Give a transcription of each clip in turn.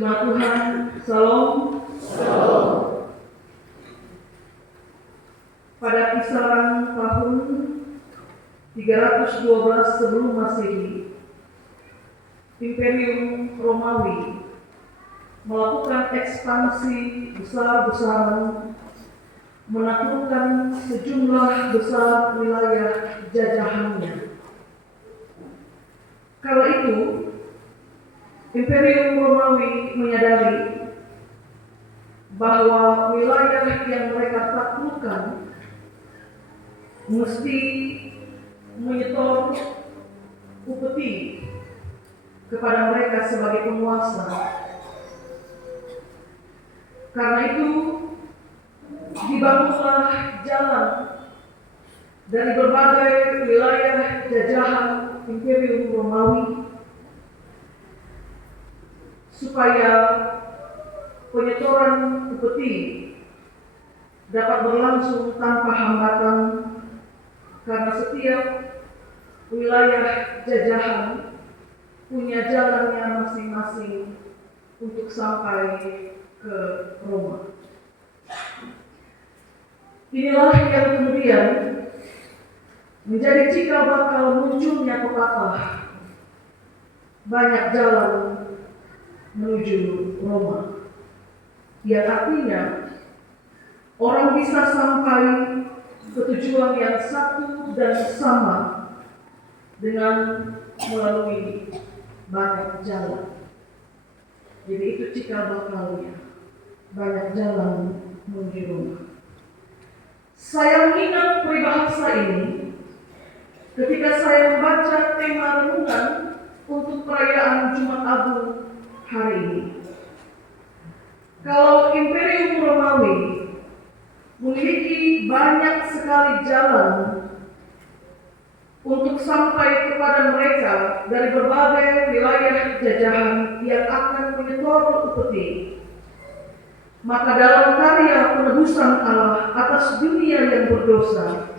Jemaat Tuhan, Salam. Pada kisaran tahun 312 sebelum Masehi, Imperium Romawi melakukan ekspansi besar-besaran, menaklukkan sejumlah besar wilayah jajahannya. Kala itu, Imperium Romawi menyadari bahwa wilayah yang mereka taklukkan mesti menyetor upeti kepada mereka sebagai penguasa. Karena itu dibangunlah jalan dari berbagai wilayah jajahan Imperium Romawi supaya penyetoran upeti dapat berlangsung tanpa hambatan, karena setiap wilayah jajahan punya jalannya masing-masing untuk sampai ke Roma. Inilah yang kemudian menjadi cikal bakal munculnya pepatah banyak jalan menuju Roma, yang artinya orang bisa sampai ke tujuan yang satu dan sama dengan melalui banyak jalan. Jadi itu cikal bakalnya, banyak jalan menuju Roma. Saya mengingat peribahasa ini ketika saya membaca tema renungan untuk perayaan Jumat Agung hari ini. Kalau Imperium Romawi memiliki banyak sekali jalan untuk sampai kepada mereka dari berbagai wilayah jajahan yang akan menyetor upeti, maka dalam karya penebusan Allah atas dunia yang berdosa,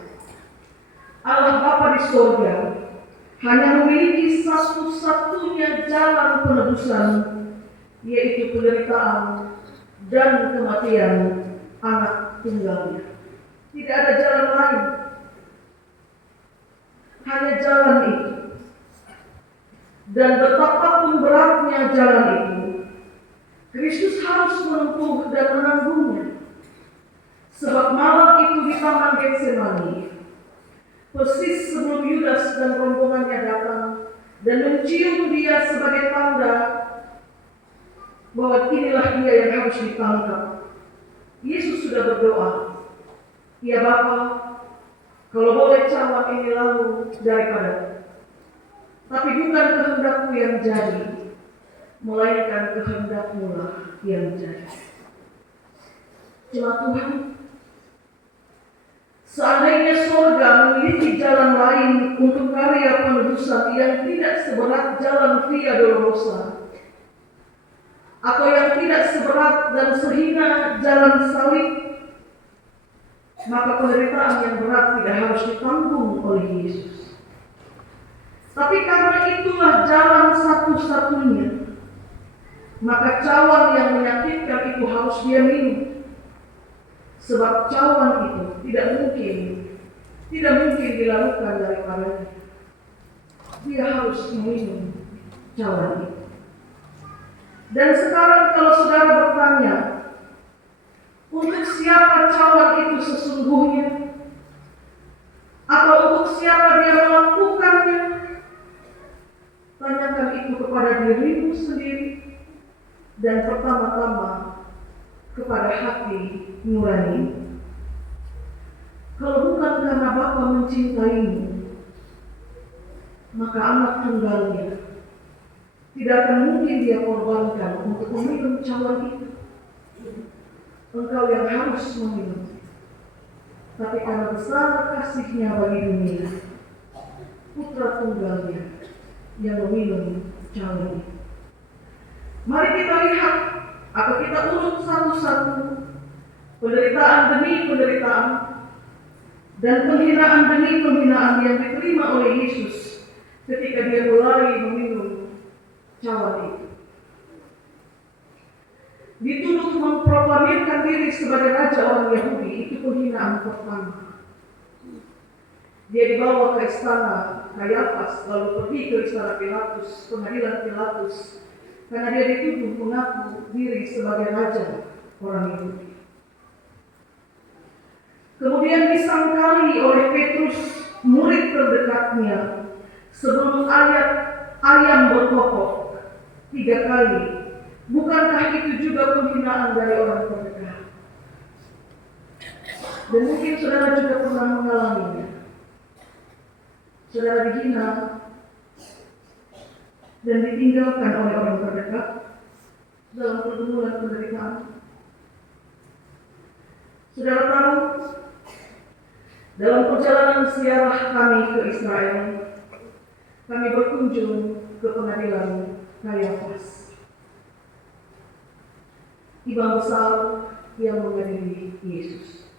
Allah Bapa di sorga hanya memiliki satu-satunya jalan penebusan, yaitu penderitaan dan kematian anak tunggalnya. Tidak ada jalan lain, hanya jalan itu. Dan betapapun beratnya jalan itu, Kristus harus menempuh dan menanggungnya. Sebab malam itu di Taman Getsemani, persis sebelum Yudas dan rombongannya datang dan mencium dia sebagai tanda bahwa inilah dia yang harus ditangkap, Yesus sudah berdoa, "Ya Bapa, kalau boleh cawan ini lalu daripada, tapi bukan kehendakku yang jadi, melainkan kehendak-Mu lah yang jadi." Jemaat Tuhan, seandainya sorga memiliki jalan lain untuk karya penebusan yang tidak seberat jalan Via Dolorosa, atau yang tidak seberat dan sehina jalan salib, maka penderitaan yang berat tidak harus ditanggung oleh Yesus. Tapi karena itulah jalan satu-satunya, maka cawan yang menyakitkan itu harus dia minum. Sebab cawan itu tidak mungkin dilakukan daripadanya. Dia harus meminum cawan itu. Dan sekarang kalau saudara bertanya, untuk siapa cawan itu sesungguhnya? Atau untuk siapa dia melakukannya? Tanyakan itu kepada dirimu sendiri, dan pertama-tama kepada hati nurani. Kalau bukan karena Bapa mencintaimu, maka anak tunggalnya tidak akan mungkin dia korbankan untuk meminum cawan itu. Engkau yang harus meminum. Tapi karena besar kasih-Nya bagi dunia, Putra tunggalnya yang meminum cawan itu. Mari kita lihat atau kita urut satu-satu penderitaan demi penderitaan dan penghinaan demi penghinaan yang diterima oleh Yesus ketika dia mulai meminum cawan itu. dituduh memproklamirkan diri sebagai raja orang Yahudi, itu penghinaan pertama. Dia dibawa ke istana Kayafas, lalu pergi ke istana Pilatus, pengadilan Pilatus, karena dia dituduh mengaku diri sebagai raja orang Yahudi. Kemudian disangkali oleh Petrus, murid terdekatnya, sebelum ayam berkokok 3 kali. Bukankah itu juga penghinaan dari orang terdekat? Dan mungkin saudara juga pernah mengalaminya. Saudara dihina dan ditinggalkan oleh orang terdekat dalam pergumulan penderitaan. Saudara tahu, dalam perjalanan ziarah kami ke Israel, kami berkunjung ke pengadilan Kayafas, imam besar yang mengadili Yesus.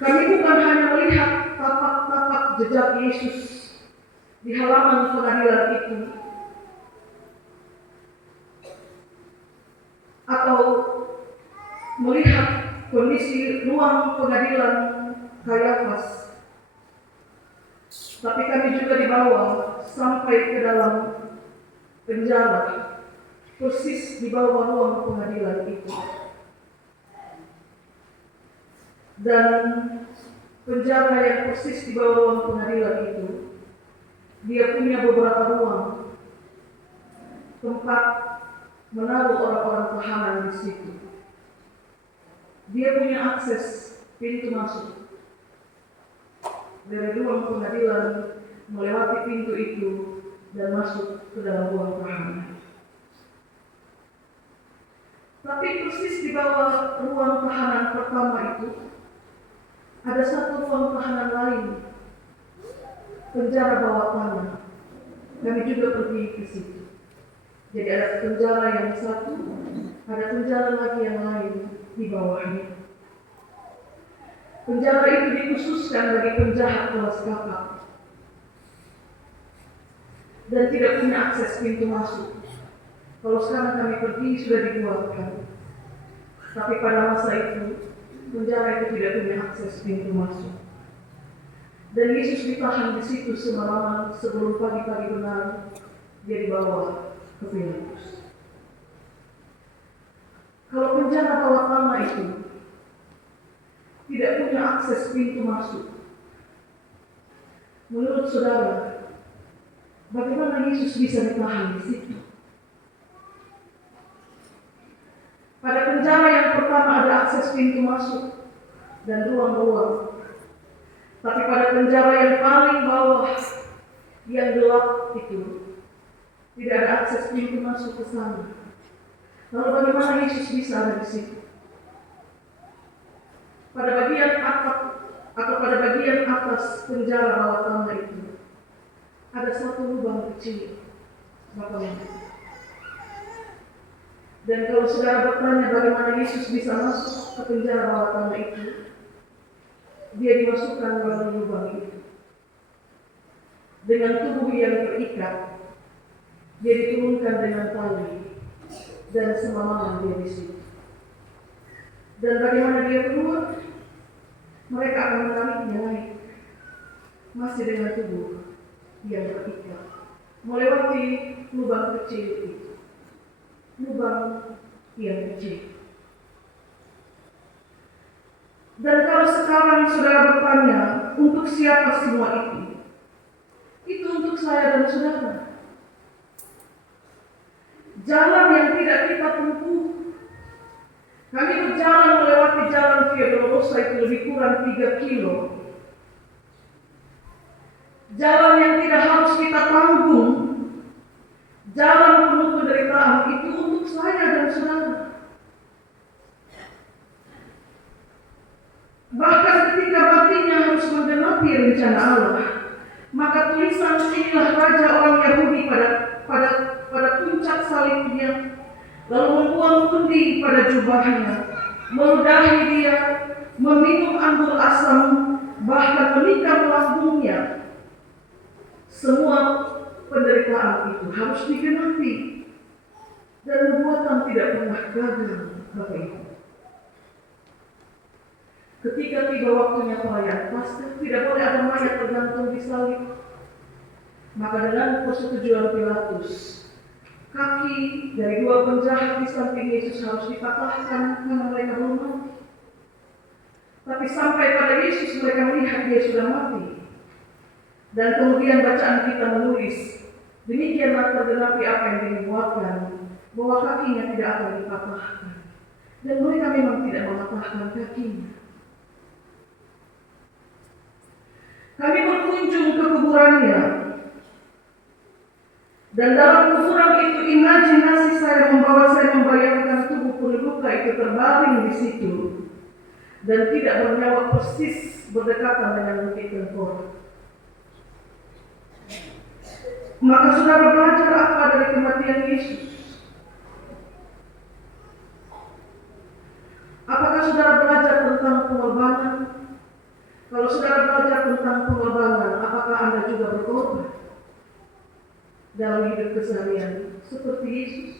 Kami bukan hanya melihat tapak-tapak jejak Yesus di halaman pengadilan itu, atau melihat kondisi ruang pengadilan Kayafas, tapi kami juga dibawa sampai ke dalam penjara, persis di bawah ruang pengadilan itu. Dan penjara yang persis di bawah ruang pengadilan itu, dia punya beberapa ruang tempat menaruh orang-orang tahanan di situ. Dia punya akses pintu masuk dari ruang pengadilan, melewati pintu itu dan masuk ke dalam ruang tahanan. Tapi persis di bawah ruang tahanan pertama itu ada satu ruang tahanan lain, penjara bawah tanah. Kami juga pergi ke situ. Jadi ada penjara yang satu, ada penjara lagi yang lain di bawahnya. Penjara itu dikhususkan bagi penjahat kelas kakap dan tidak punya akses pintu masuk. Kalau sekarang kami pergi sudah dibuatkan, tapi pada masa itu penjara itu tidak punya akses pintu masuk. Dan Yesus ditahan di situ semalaman sebelum pagi-pagi benar dia dibawa ke Pilatus. Kalau penjara bawah tanah itu tidak punya akses pintu masuk, menurut saudara, bagaimana Yesus bisa ditahan di situ? Pada penjara yang pertama ada akses pintu masuk dan ruang-ruang. Tapi pada penjara yang paling bawah, yang gelap itu, tidak ada akses pintu masuk ke sana. Lalu bagaimana Yesus bisa ada di situ? Pada bagian atap atau pada bagian atas penjara bawah tanah itu, ada satu lubang kecil, Bapak-Ibu. Dan kalau saudara bertanya bagaimana Yesus bisa masuk ke penjara bawah tanah itu, dia dimasukkan melalui lubang itu. Dengan tubuh yang terikat, dia diturunkan dengan tali, dan semalaman dia di situ. Dan bagaimana dia keluar? Mereka akan menariknya naik, masih dengan tubuh yang terikat, melewati lubang kecil itu. Lubang yang kecil. Dan kalau sekarang saudara bertanya, untuk siapa semua itu? Itu untuk saya dan saudara. Jalan yang tidak kita tempuh. Kami berjalan melewati jalan Via Dolorosa itu lebih kurang 3 kilo. Jalan yang tidak harus kita tanggung. Jalan penuh penderitaan itu untuk saya dan saudara. Bahkan ketika batinnya harus menggenapi rencana Allah, maka tulisan inilah raja orang Yahudi pada puncak salibnya, lalu membuang pundi pada jubahnya, meludahi dia, meminum anggur asam, bahkan menikam lambungnya. Semua penderitaan itu harus digenapi. Dan nubuatan tidak pernah gagal, Bapak Ibu. Ketika tiba waktunya perayaan Paskah, tidak boleh ada mayat tergantung di salib. Maka dengan persetujuan Pilatus, kaki dari dua penjahat di samping Yesus harus dipatahkan karena mereka belum mati. Tapi sampai pada Yesus mereka melihat dia sudah mati. Dan kemudian bacaan kita menulis, demikianlah tergenapi apa yang dinubuatkan, bahwa kakinya tidak akan dipatahkan. Dan mereka memang tidak mematahkan kakinya. Kami berkunjung ke kuburannya. Dan dalam kuburan itu imajinasi saya membawa saya membayangkan tubuh penuh luka itu terbaring di situ. Dan tidak bernyawa persis berdekatan dengan bukit tengkorak. Maka saudara belajar apa dari kematian Yesus? Apakah saudara belajar tentang pengorbanan? Kalau saudara belajar tentang pengorbanan, apakah Anda juga berkorban dalam hidup keseharian seperti Yesus?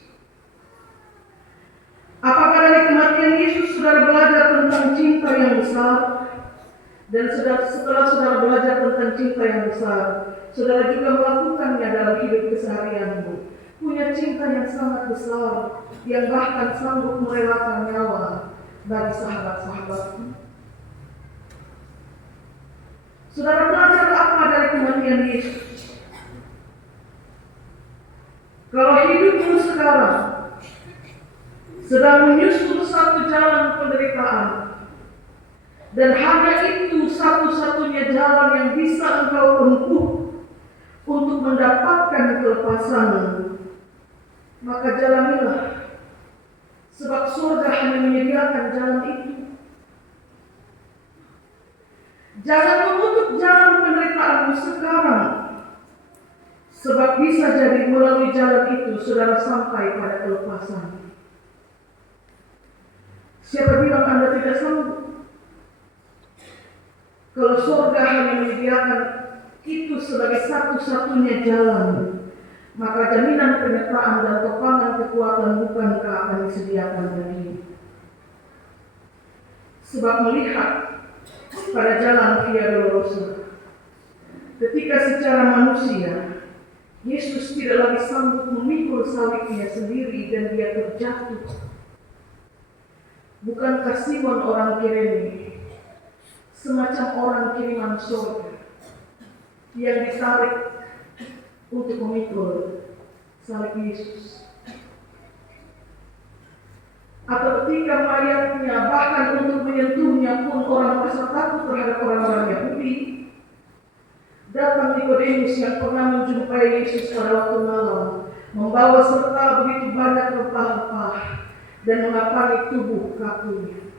Apakah dari kematian Yesus saudara belajar tentang cinta yang besar? Dan setelah saudara belajar tentang cinta yang besar, saudara juga melakukannya dalam hidup keseharianmu. Punya cinta yang sangat besar, yang bahkan sanggup merelakan nyawa bagi sahabat-sahabatmu. Saudara belajar apa dari kematian Yesus? Kalau hidupmu sekarang sedang menyusul satu jalan penderitaan, dan hanya itu satu-satunya jalan yang bisa engkau tempuh untuk mendapatkan kelepasan, maka jalanilah, sebab surga hanya menyediakan jalan itu. Jangan menutup jalan penderitaanmu sekarang, sebab bisa jadi melalui jalan itu saudara sampai pada kelepasan. Siapa bilang Anda tidak sanggup? Kalau surga hanya menyediakan itu sebagai satu-satunya jalan, maka jaminan penyertaan dan topangan kekuatan bukankah akan disediakan bagimu? Sebab melihat pada jalan Via Dolorosa, ketika secara manusia Yesus tidak lagi sanggup memikul salibnya sendiri dan dia terjatuh. Bukankah Simon orang Kirene semacam orang kiriman surga yang ditarik untuk memikul salib Yesus? Atau ketika mayatnya bahkan untuk menyentuhnya pun orang merasa takut terhadap orang-orang Yahudi, datang Nikodemus yang pernah menjumpai Yesus pada waktu malam, membawa serta begitu banyak rempah-rempah dan mengapahi tubuh kakunya.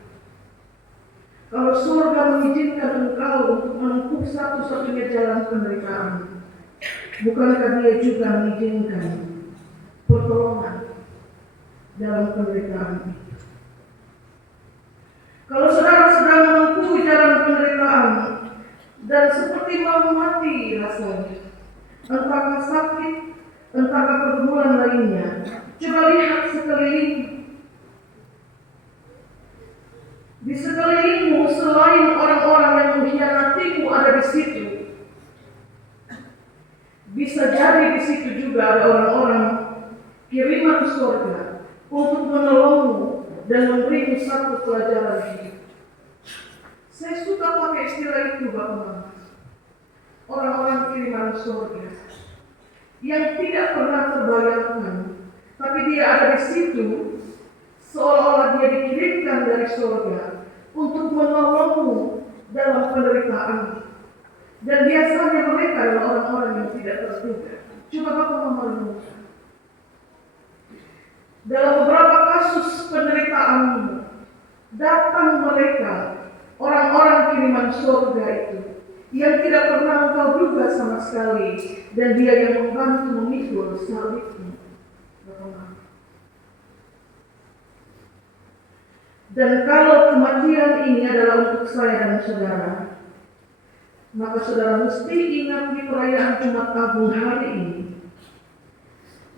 Kalau surga mengizinkan engkau untuk menempuh satu-satunya jalan penderitaan, bukankah dia juga mengizinkan pertolongan dalam penderitaan itu? Kalau saudara sedang menempuh jalan penderitaan dan seperti mau mati rasanya, entahkah sakit, entahkah pergumulan lainnya, coba lihat sekeliling. Di sekelilingmu selain orang-orang yang mengkhianatimu ada di situ. Bisa jadi di situ juga ada orang-orang kiriman surga untuk menolongmu dan memberimu satu pelajaran hidup. Saya suka pakai istilah itu, Bapak. Orang-orang kiriman surga yang tidak pernah terbayangkan, tapi dia ada di situ seolah-olah dia dikirimkan dari surga untuk menolongmu dalam penderitaan. Dan biasanya mereka adalah orang-orang yang tidak terduga. Coba Bapak merenungkan. Dalam beberapa kasus penderitaanmu, datang mereka, orang-orang kiriman surga itu, yang tidak pernah engkau duga sama sekali, dan dia yang membantu memikul salibmu. Dan kalau kematian ini adalah untuk saya dan saudara, maka saudara mesti ingat di perayaan Jumat Agung hari ini,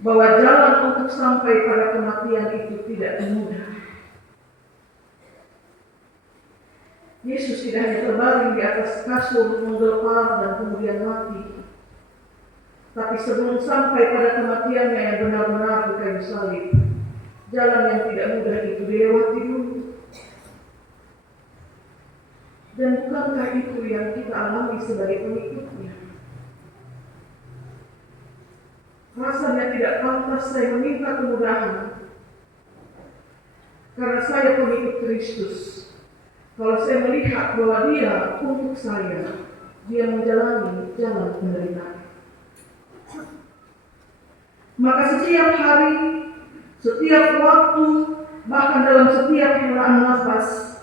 bahwa jalan untuk sampai pada kematian itu tidak mudah. Yesus tidak hanya terbaring di atas kasur, menggelepar dan kemudian mati, tapi sebelum sampai pada kematiannya yang benar-benar di kayu salib, jalan yang tidak mudah itu dilewati dulu. Dan bukankah itu yang kita alami sebagai pengikutnya? Rasanya tidak pantas saya meminta kemudahan karena saya pengikut Kristus. Kalau saya melihat bahwa dia untuk saya, dia menjalani jalan penderitaan. Maka setiap hari, setiap waktu, bahkan dalam setiap helaan nafas,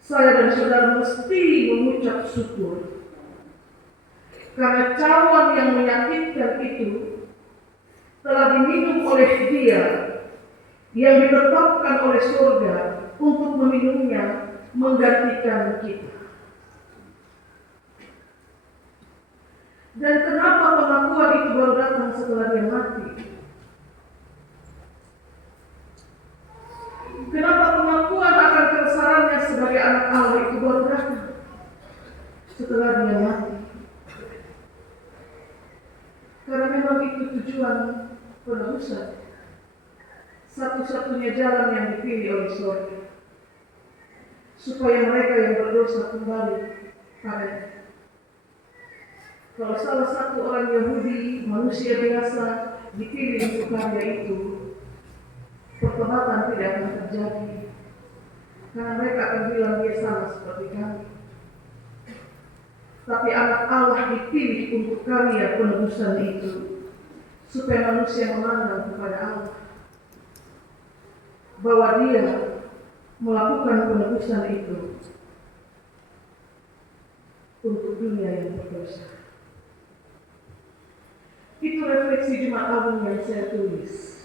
saya dan saudara mesti mengucap syukur. Karena cawan yang menyakitkan itu telah diminum oleh dia yang ditetapkan oleh surga untuk meminumnya menggantikan kita. Dan kenapa pengakuan itu baru datang setelah dia mati? Kenapa pengakuan akan kebesarannya sebagai anak Allah itu baru datang setelah dia mati? Karena memang itu tujuan penebusan, satu-satunya jalan yang dipilih oleh surga, supaya mereka yang berdosa kembali padanya. Kalau salah satu orang Yahudi, manusia biasa, dipilih untuk karya itu, pertobatan tidak akan terjadi, karena mereka akan bilang dia sama seperti kami. Tapi anak Allah dipilih untuk karya penebusan itu, supaya manusia memandang kepada Allah bahwa dia melakukan penebusan itu untuk dunia yang berdosa. Itu refleksi Jumat Agung yang saya tulis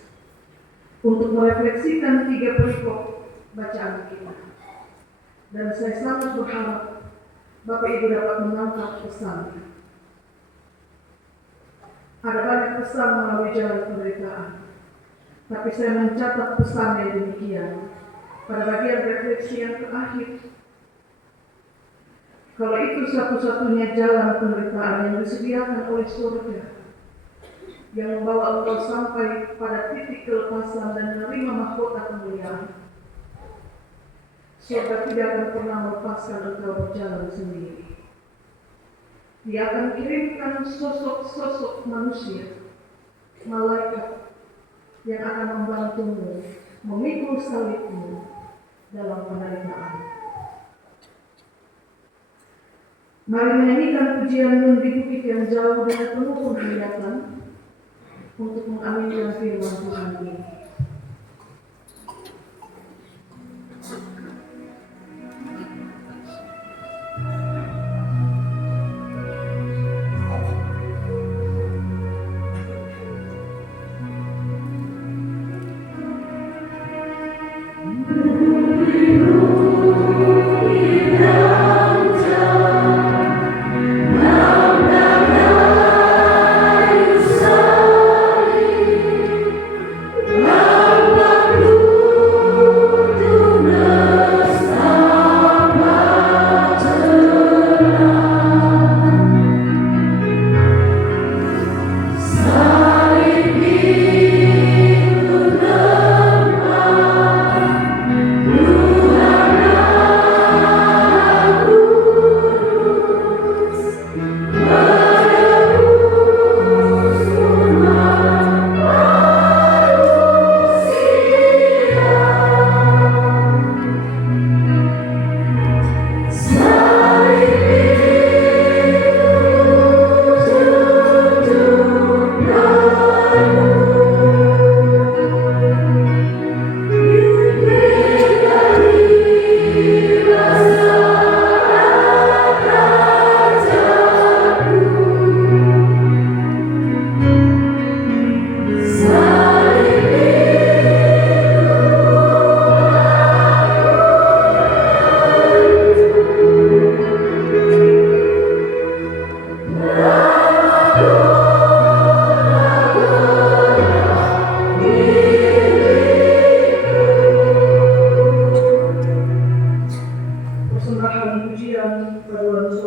untuk merefleksikan 3 perikop bacaan kita. Dan saya sangat berharap Bapak Ibu dapat menangkap pesan. Ada banyak pesan melalui jalan penderitaan, tapi saya mencatat pesan yang demikian pada bagian refleksi yang terakhir. Kalau itu satu-satunya jalan penderitaan yang disediakan oleh surga, yang membawa engkau sampai pada titik kelepasan dan menerima mahkota kemuliaan, surga tidak akan pernah melepaskan engkau berjalan sendiri. Dia akan kirimkan sosok-sosok manusia, malaikat, yang akan membantumu memikul salibmu dalam penderitaan. Mari menyanyikan pujian Nun di bukit yang jauh dengan penuh penghayatan untuk mengaminkan firman Tuhan ini.